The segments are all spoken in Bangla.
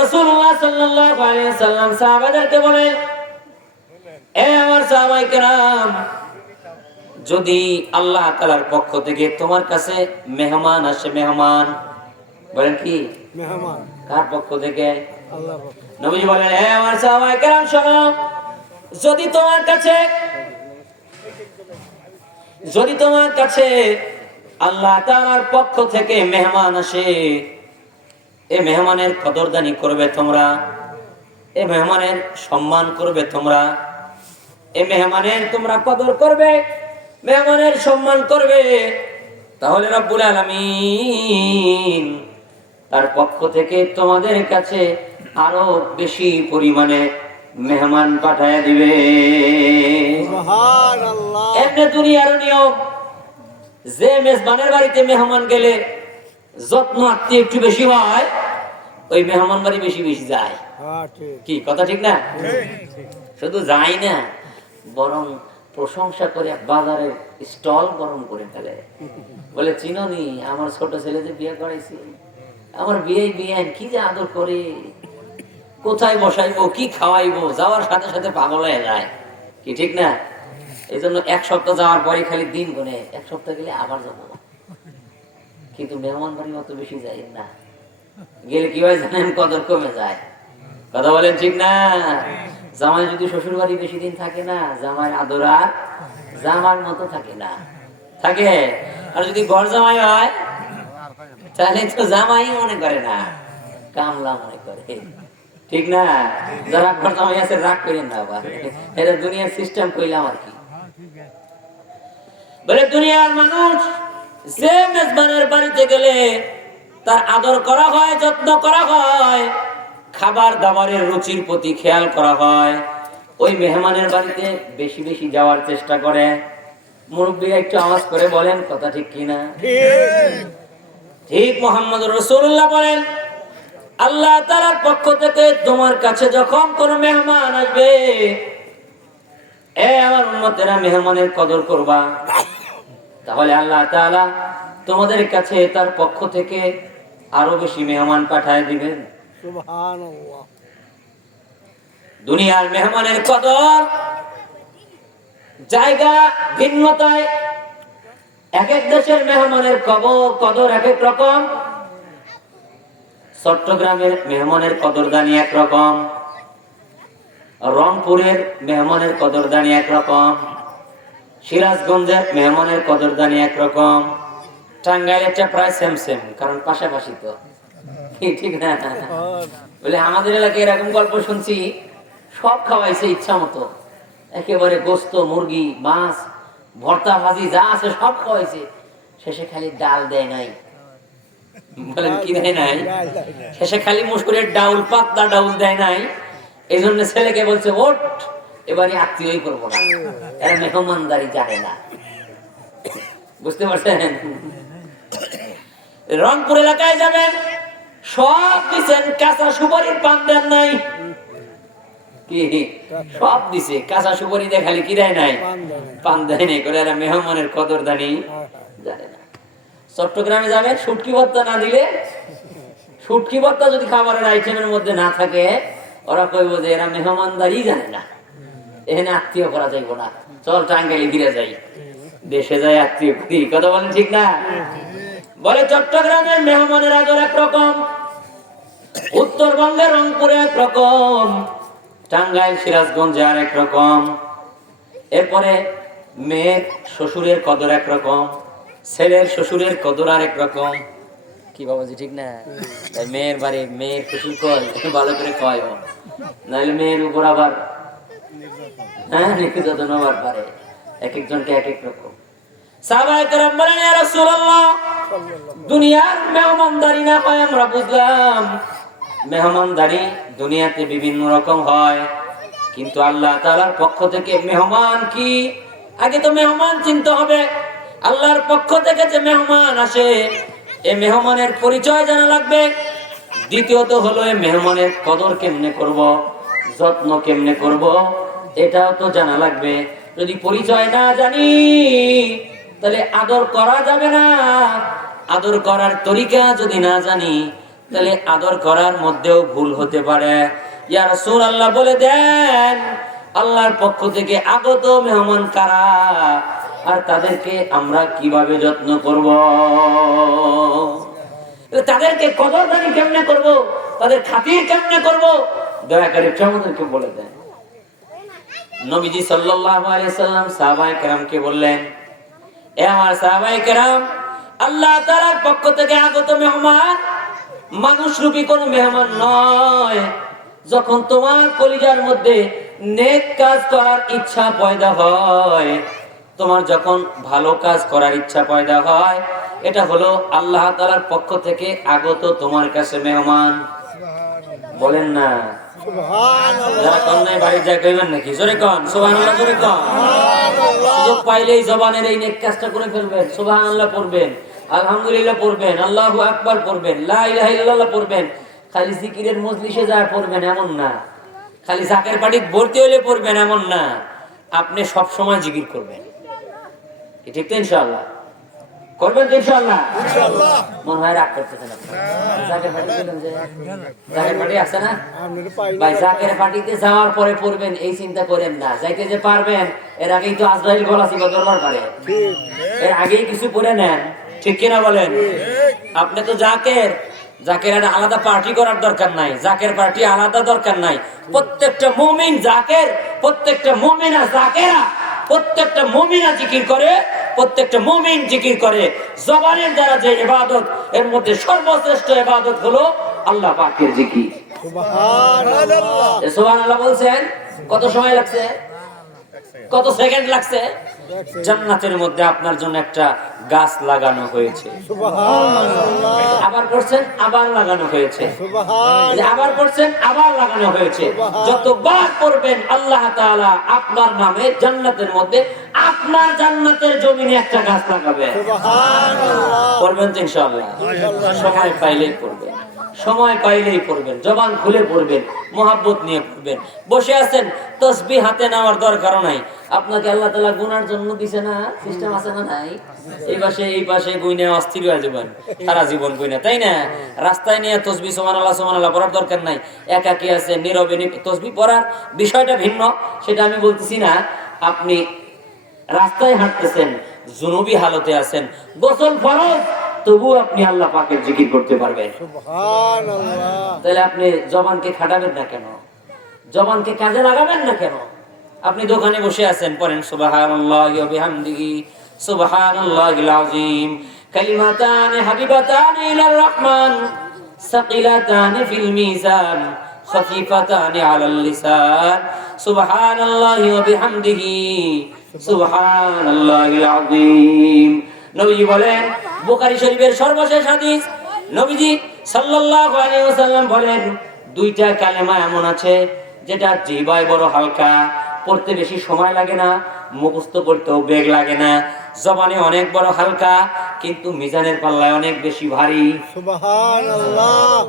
রাসূলুল্লাহ সাল্লাল্লাহু আলাইহি ওয়াসাল্লাম সাহাবাদেরকে বলেন, এ আমার সাহাবায়ে কেরাম, যদি আল্লাহ তাআলার পক্ষ থেকে তোমার কাছে মেহমান আসে, মেহমান বলেন কি মেহমান কার পক্ষ থেকে? আল্লাহ নবী বলেন, হে আমার সাহাবায়ে কেরাম শোনো, যদি তোমার কাছে আল্লাহ তাআলার পক্ষ থেকে মেহমান আসে, এই মেহমানের কদরদানি করবে তোমরা, এই মেহমানের সম্মান করবে তোমরা, এই মেহমানের তোমরা কদর করবে, মেহমানের সম্মান করবে, তাহলে রব্বুল আলামিন তার পক্ষ থেকে তোমাদের কাছে আরো বেশি পরিমাণে মেহমান পাঠায় দিবে। সুবহানাল্লাহ। এমনি দুনিয়ার নিয়ম, যে মেজবানের বাড়িতে মেহমান গেলে যত্ন আত্মীয় একটু বেশি হয়, ওই মেহমান বাড়ি বেশি বেশি যায়। হ্যাঁ ঠিক। কি কথা ঠিক না? শুধু যায় না, বরং প্রশংসা করে বাজারের স্টল গরম করে ফেলে। বলে, চিনোনি আমার ছোট ছেলে যে বিয়ে করাইছি, আমার বিয়ে কি যে আদর করে, কোথায় বসাইবো, কি খাওয়াইবো, যাওয়ার সাথে সাথে পাগল হয়ে যায়। কি ঠিক না? এই জন্য এক সপ্তাহ যাওয়ার পরে খালি দিন গুনে, এক সপ্তাহ গেলে আবার যাবো। কিন্তু মেহমান বাড়ি অত বেশি যায় না, গেলে কি হয় জানেন, কদর কমে যায়। কথা বলেন ঠিক না? জামাই যদি শ্বশুর বাড়ি বেশি দিন থাকে না, জামাই আদর আর জামার মতো থাকে না, থাকে। আর যদি ঘর জামাই হয়, তাহলে তো জামাই মনে করে না, কামলা মনে করে। ঠিক না? যারা ঘর জামাই আছে রাগ করেন না, আবার এটা দুনিয়ার সিস্টেম কইলাম আর কি। বলে, দুনিয়ার মানুষ যে মেজবানের বাড়িতে গেলে তার আদর করা হয়, যত্ন করা হয়, খাবার দাবারের রুচির প্রতি খেয়াল করা হয়, ওই মেহমানের বাড়িতে বেশি বেশি যাওয়ার চেষ্টা করে। মুরব্বীরা একটু আওয়াজ করে বলেন, কথা ঠিক কিনা? ঠিক। মুহাম্মদুর রাসূলুল্লাহ বলেন, আল্লাহ তাআলার পক্ষ থেকে তোমার কাছে যখন কোন মেহমান আসবে, এ আমার উম্মতেরা মেহমানের কদর করবা, তাহলে আল্লাহ তাআলা তোমাদের কাছে তার পক্ষ থেকে আরো বেশি মেহমান পাঠায় দিবেন। সুবহানাল্লাহ। দুনিয়ার মেহমানের কদর জায়গা ভিন্নতায়, এক এক দেশের মেহমানের কদর এক এক রকম। চট্টগ্রামের মেহমানের কদরদানি একরকম, রংপুরের মেহমানের কদরদানি একরকম, সিরাজগঞ্জের মেহমানের কদরদানি একরকম, টাঙ্গাইলেরটা প্রায় সেম সেম, কারণ পাশাপাশি তো। ঠিক না? বলে আমাদের এলাকায় এরকম গল্প শুনছি, সব খাওয়াইছে ইচ্ছা মতো, একেবারে গোস্ত, মুরগি, মাছ, ভর্তা, ভাজি যা আছে সব খাওয়াইছে, শেষে খালি ডাল দেয় নাই। বলেন কি দেয় নাই? শেষে খালি মুসুরের ডাউল, পাতলা ডাউল দেয় নাই। এই জন্য ছেলেকে বলছে, ওঠ, এবারে আত্মীয়ই করবো না, এরা মেহমানদারি জানে না। বুঝতে পারছেন? রংপুর এলাকায় যাবেন, সব দিচ্ছেন, কাঁচা সুপারির পান দেন নাই। কি সব দিছে, কাঁচা সুপারি দিয়ে খালি কি দেয় নাই, পান দেয় নাই করে। এরা মেহমানের কদরদানি জানে না। চট্টগ্রামে যাবেন, শুটকি ভর্তা না দিলে, শুটকি ভর্তা যদি খাবারের আইটেমের মধ্যে না থাকে, ওরা কইব যে এরা মেহমানদারি জানে না, এখানে আত্মীয় করা যাইব না, চল টাঙ্গাইলে ফিরে যাই, দেশে যাই আত্মীয় করি। কথা বলেন ঠিক না? বলে, চট্টগ্রামের মেহমানের আদর একরকম, উত্তরবঙ্গের রংপুরে একরকম, টাঙ্গাইল সিরাজগঞ্জে আর একরকম। এরপরে মেয়ের শ্বশুরের কদর একরকম, ছেলের শ্বশুরের কদর আর একরকম। কি বাবাজি ঠিক না? মেয়ের বাড়ি মেয়ের শ্বশুর কয়, ভালো করে কয়, নাহলে মেয়ের উপর আবার নির্যাতন হবার পারে। এক একজনকে এক এক রকম। সাহাবায়ে কেরাম বলেন, ইয়া রাসূলুল্লাহ, দুনিয়ার মেহমানদারি না হয় আমরা বুঝলাম, মেহমানদারি দুনিয়াতে বিভিন্ন রকম হয়, কিন্তু আল্লাহ তাআলার পক্ষ থেকে মেহমান কি, আগে তো মেহমান চিনতে হবে। আল্লাহর পক্ষ থেকে যে মেহমান আসে, এই মেহমানের পরিচয় জানা লাগবে। দ্বিতীয়ত হলো, এই মেহমানের কদর কেমনে করব, যত্ন কেমনে করব, এটাও তো জানা লাগবে। যদি পরিচয় না জানি, তাহলে আদর করা যাবে না। আদর করার তরিকা যদি না জানি, তাহলে আদর করার মধ্যেও ভুল হতে পারে। ইয়া রাসূলুল্লাহ বলে দেন আল্লাহর পক্ষ থেকে আগত মেহমান কারা, আর তাদেরকে আমরা কিভাবে যত্ন করব, তাদেরকে কদরদানি কেমনে করব, তাদের খাতির কেমনে করব, দয়া করে একটু আমাদেরকে বলে দেন। নবীজি সাল্লাল্লাহু আলাইহি ওয়াসাল্লাম সাহাবায়ে কেরামকে বললেন, এ আমার সাহাবায়ে কেরাম, আল্লাহ তাআলার পক্ষ থেকে আগত মেহমান মানুষ রূপী কোন মেহমান নয়। যখন তোমার কলিজার মধ্যে নেক কাজ করার ইচ্ছা পয়দা হয়, তোমার যখন ভালো কাজ করার ইচ্ছা পয়দা হয়, এটা হলো আল্লাহ তাআলার পক্ষ থেকে আগত তোমার কাছে মেহমান। বলেন না যারা কন্যায় বাড়ি যায় কইবেন নাকি? জোরে কন সুবহানাল্লাহ, জোরে কন। সুযোগ পাইলেই জবানের এই নেক কাজটা করে ফেলবেন, সুবহানাল্লাহ পড়বেন, আলহামদুলিল্লাহ পড়বেন, আল্লাহু আকবার পড়বেন, লা ইলাহা ইল্লাল্লাহ পড়বেন। খালি জিকিরের মজলিসে যায় পড়বেন এমন না, খালি জাকের পার্টি ভর্তি হইলে পড়বেন এমন না, আপনি সব সময় জিকির করবেন। ঠিক তো? ইনশাআল্লাহ করবেন তো? ইনশাআল্লাহ। মনে হয় রাগ করতেছেন আপনারা। জাকের পার্টি বলেন যে জাকের পার্টি আছে না ভাই, জাকের পার্টিতে যাওয়ার পরে পড়বেন এই চিন্তা করেন না, যাইতে যে পারবেন এর আগেই তো আজরাইল গলা চিপা দরবার পারে, এর আগেই কিছু পড়ে নেন। ঠিক কিনা বলেন? আপনি তো জাকের একটা আলাদা পার্টি করার দরকার নাই, জাকের পার্টি আলাদা দরকার নাই। প্রত্যেকটা মুমিন জাকের, প্রত্যেকটা মুমিনা জাকেরা, প্রত্যেকটা মুমিনা জিকির করে, প্রত্যেকটা মুমিন জিকির করে। জবানের দ্বারা যে ইবাদত, এর মধ্যে সর্বশ্রেষ্ঠ ইবাদত হলো আল্লাহ পাকের জিকির। সুবহানাল্লাহ। সুবহানাল্লাহ বলছেন কত সময় লাগছে? কত সেকেন্ড লাগছে? জান্নাতের মধ্যে আপনার জন্য একটা গাছ লাগানো হয়েছে। সুবহানাল্লাহ। আবার করছেন, আবার লাগানো হয়েছে। সুবহানাল্লাহ। আবার করছেন, আবার লাগানো হয়েছে। যতবার করবেন আল্লাহ তাআলা আপনার নামে জান্নাতের মধ্যে, আপনার জান্নাতের জমিনে একটা গাছ লাগাবে। সুবহানাল্লাহ। করবেন তো ইনশাআল্লাহ? সময় পাইলেই করবেন, সময় পাইলেই পড়বেন, জবান খুলে পড়বেন, মহাব্বত নিয়ে পড়বেন। বসে আছেন, তসবিহ হাতে নেওয়ার দরকার নাই। আপনাকে আল্লাহ তাআলা গুনার জন্য দিছে না, সিস্টেম আছে না নাই? এই পাশে গুইনা অস্থির হয়ে যাবেন সারা জীবন গুইনা, তাই না? রাস্তায় নিয়ে তসবিহ সুবহানাল্লাহ সুবহানাল্লাহ পড়ার দরকার নাই। একাকী আছে নীরবে তসবিহ পড়ার বিষয়টা ভিন্ন, সেটা আমি বলতেছি না। আপনি রাস্তায় হাঁটতেছেন, জুনুবি হালতে আছেন, গোসল ফরজ, তবু আপনি আল্লাহ পাকের জিকির করতে পারবেন। সুবহানাল্লাহ। তাহলে আপনি জবানকে খাটাবেন না কেন? জবানকে কাজে লাগাবেন না কেন? আপনি দোকানে বসে আছেন, পড়েন সুবহানাল্লাহি ওয়া বিহামদিহি সুবহানাল্লাহিল আযীম, কালিমাতান হাবিবাতান ইলার রহমান, সাকিলাতান ফিল মিজান, খাফিফাতান আলাল লিসান, সুবহানাল্লাহি ওয়া বিহামদিহি সুবহানাল্লাহিল আযীম। নবীজি বলেন, বুখারী শরীফের সর্বশেষ হাদিস, নবীজি সাল্লাল্লাহু আলাইহি ওয়াসাল্লাম বলেন, দুইটা কালেমা এমন আছে যেটা জিহ্বায় বড় হালকা, পড়তে বেশি সময় লাগে না, মুখস্থ করতেও বেগ লাগে না, জবানে অনেক বড় হালকা, কিন্তু মিজানের পাল্লায় অনেক বেশি ভারী। সুবহানাল্লাহ।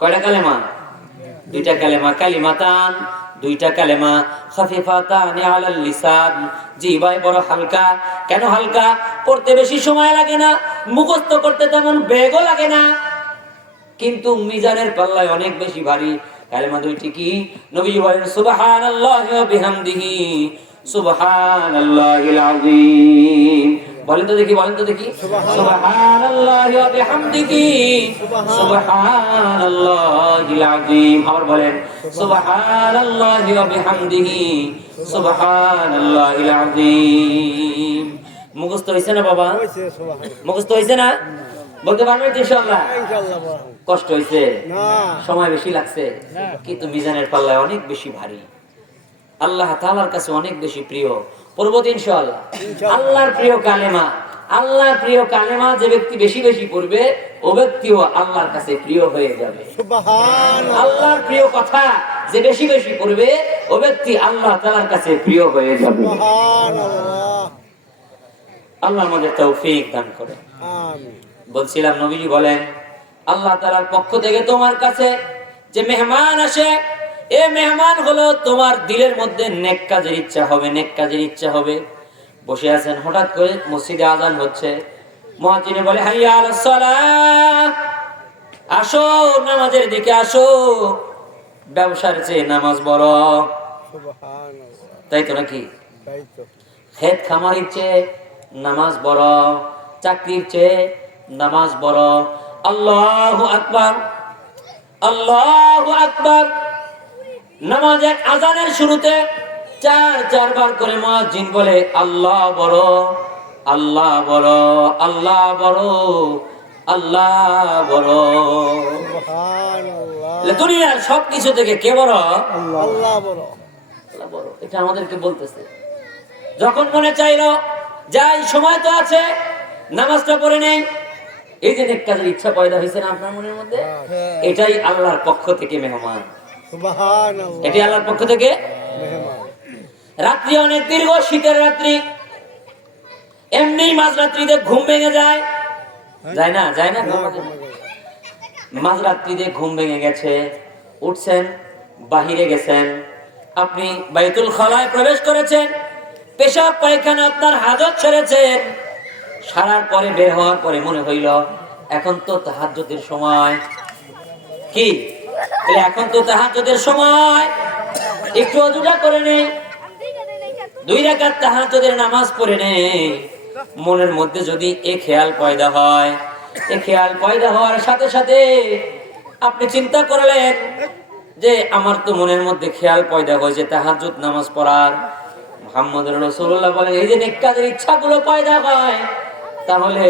কয়টা কালেমা? দুইটা কালেমা, কালিমাতান, দুইটা কালেমা, খাফিফাতান আলাল লিসান, জিহ্বায় বড় হালকা। কেন হালকা? পড়তে বেশি সময় লাগে না, মুখস্থ করতে তেমন বেগও লাগে না, কিন্তু মিজানের পাল্লায় অনেক বেশি ভারী। কালেমা দুইটি কি? নবীজি বলেন সুবহানাল্লাহি ওয়া বিহামদিহি সুবহানাল্লাহিল আযীম। বলেন তো দেখি, বলেন তো দেখি, সুবহানাল্লাহি ওয়া বিহামদিহি সুবহানাল্লাহিল আযীম। আবার বলেন সুবহানাল্লাহি ওয়া বিহামদিহি সুবহানাল্লাহিল আযীম। মুখস্থ হইছে না বাবা? মুখস্থ হইছে না? বলতে পারবেন ইনশাআল্লাহ? কষ্ট হইছে না, সময় বেশি লাগছে, কিন্তু মিজানের পাল্লায় অনেক বেশি ভারী, আল্লাহ তাআলার কাছে অনেক বেশি প্রিয়। পড়বো ইনশাআল্লাহ? আল্লাহর প্রিয় কালেমা, আল্লাহর প্রিয় কালেমা যে ব্যক্তি বেশি বেশি পড়বে, ও ব্যক্তিও আল্লাহর কাছে প্রিয় হয়ে যাবে। সুবহানাল্লাহ। আল্লাহর প্রিয় কথা যে বেশি বেশি পড়বে, ও ব্যক্তি আল্লাহ তাআলার কাছে প্রিয় হয়ে যাবে। সুবহানাল্লাহ। আল্লাহ আমাদের তৌফিক দান করে, আমিন। বলছিলাম, নবীজি বলেন, আল্লাহ তাআলার পক্ষ থেকে তোমার কাছে যে মেহমান আসে, এ মেহমান হলো তোমার দিলের মধ্যে নেক কাজের ইচ্ছা হবে, নেক কাজের ইচ্ছা হবে। বসে আছেন, হঠাৎ করে মসজিদে আযান হচ্ছে, মুয়াজ্জিন বলে হাইয়া আলাস সালাহ, আসো নামাজের দিকে আসো, ব্যবসার চেয়ে নামাজ বড়, সুবহানাল্লাহ। তাই তো নাকি? তাই তো। ক্ষেত খামারির চেয়ে নামাজ বড়, চাকরির চেয়ে নামাজ বড়। আল্লাহু আকবার, আল্লাহু আকবার। নামাজের আজানের শুরুতে চারবার করে মুয়াজ্জিন বলে আল্লাহ বড়, আল্লাহ বড়, আল্লাহ বড়, আল্লাহ বড়। সুবহানাল্লাহ। দুনিয়ার সবকিছু থেকে কে বড়? আল্লাহ বড়। আল্লাহ বড়। এটা আমাদেরকে বলতেছে। যখন মনে চাইলো যাই, সময় তো আছে, নামাজটা পড়ে নেই, এই যে নেক কাজের ইচ্ছা পয়দা হয়েছে না আপনার মনের মধ্যে, এটাই আল্লাহর পক্ষ থেকে মেহমান। সুবহানাল্লাহ। এটি আল্লাহর পক্ষ থেকে মেহমান। রাত্রি অনেক দীর্ঘ, শীতের রাত্রি, এমনি মাঝরাত্রিতে ঘুম ভেঙে যায়, যায় না? যায় না? মাঝরাত্রিতে ঘুম ভেঙে গেছে, উঠছেন, বাহিরে গেছেন, আপনি বাইতুল খালায় প্রবেশ করেছেন, পেশাব পায়খানা আপনার হাজত ছেড়েছেন, সারার পরে বের হওয়ার পরে মনে হইল এখন তো তাহাজ্জুদের সময়। কি বলে? এখন তো তাহাজ্জুদের সময়, একটু ওযুটা করে নেই, 2 রাকাত তাহাজ্জুদের নামাজ পড়ে নেই। মনের মধ্যে যদি এ খেয়াল পয়দা হয়, এ খেয়াল পয়দা হওয়ার সাথে সাথে আপনি চিন্তা করলেন যে আমার তো মনের মধ্যে খেয়াল পয়দা হয়েছে তাহাজ্জুদ নামাজ পড়ার। মুহাম্মদুর রাসূলুল্লাহ বলেন এই যে নেক কাজের ইচ্ছাগুলো পয়দা হয়, তাহলে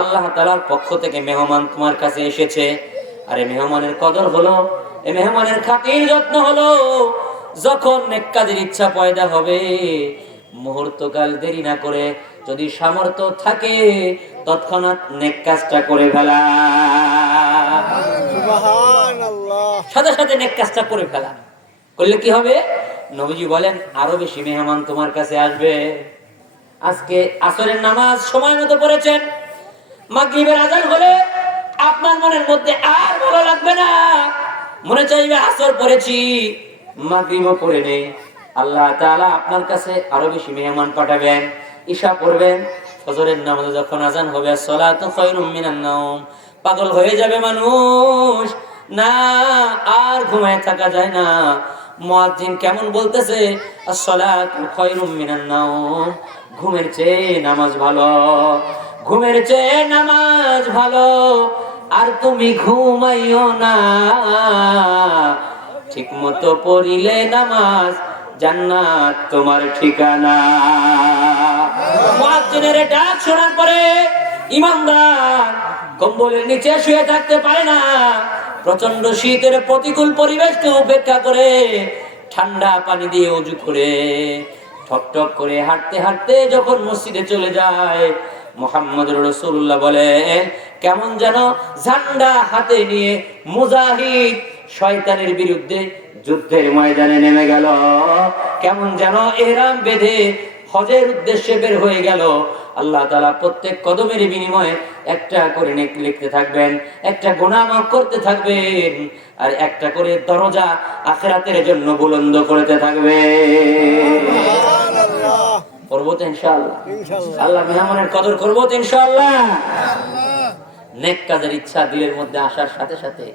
আল্লাহ তাআলার পক্ষ থেকে মেহমান তোমার কাছে এসেছে। আরে মেহমানের কদর হলো, এই মেহমানের খাতির যত্ন হলো। যখন নেক কাজের ইচ্ছা পয়দা হবে, মুহূর্তকাল দেরি না করে, যদি সামর্থ্য থাকে তৎক্ষণাৎ নেক কাজটা করে ফেলা, সুবহানাল্লাহ। সাথে সাথে নেক কাজটা করে ফেলা। করলে কি হবে? নবীজি বলেন আরো বেশি মেহমান তোমার কাছে আসবে। আজকে আসরের নামাজ সময় মতো পড়েছেন, মাগরিবের আযান হলে আপনার মনের মধ্যে আর ভালো লাগবে না, মনে চাইবে আসর পড়েছি, মাগরিবও পড়ে নেই। আল্লাহ তাআলা আপনার কাছে আরো বেশি মেহমান পাঠাবেন। ঈশা পড়বেন, ফজরের নামাজে যখন আযান হবে আসসালাতু খায়রুম মিনান নাওম, পাগল হয়ে যাবে মানুষ, না আর ঘুমায় থাকা যায় না। মুয়াজ্জিন কেমন বলতেছে আসসালাতু খায়রুম মিনান নাওম, ঘুমের চেয়ে নামাজ ভালো, ঘুমের চেয়ে নামাজ ভালো। আর তুমি ঘুমাইও না, ঠিক মতো পড়িলে নামাজ জান্নাত তোমার ঠিকানা। মুয়াজ্জিনের ডাক শোনার পরে ইমানদার কম্বলের নিচে শুয়ে থাকতে পারে না, প্রচন্ড শীতের প্রতিকূল পরিবেশকে উপেক্ষা করে ঠান্ডা পানি দিয়ে ওযু করে ঠকঠক করে হাঁটতে হাঁটতে যখন মসজিদে চলে যায়, মুহাম্মদুর রাসূলুল্লাহ বলেন কেমন যেন ঝান্ডা হাতে নিয়ে মুজাহিদ শয়তানের বিরুদ্ধে যুদ্ধের ময়দানে নেমে গেল, কেমন যেন ইহরাম বেঁধে হজের উদ্দেশ্যে বের হয়ে গেল। আল্লাহ তাআলা প্রত্যেক কদমের বিনিময়ে একটা করে নেক লিখতে থাকবেন, একটা গুনাহ মাফ করতে থাকবেন, আর একটা করে দরজা আখিরাতের জন্য বুলন্দ করতে থাকবে। সুবহানাল্লাহ। করবো তো ইনশাআল্লাহ। ইনশাআল্লাহ। আল্লাহ মেহমানের কদর করবো তো ইনশাআল্লাহ। নেক কাজের ইচ্ছা দিলের মধ্যে আসার সাথে সাথে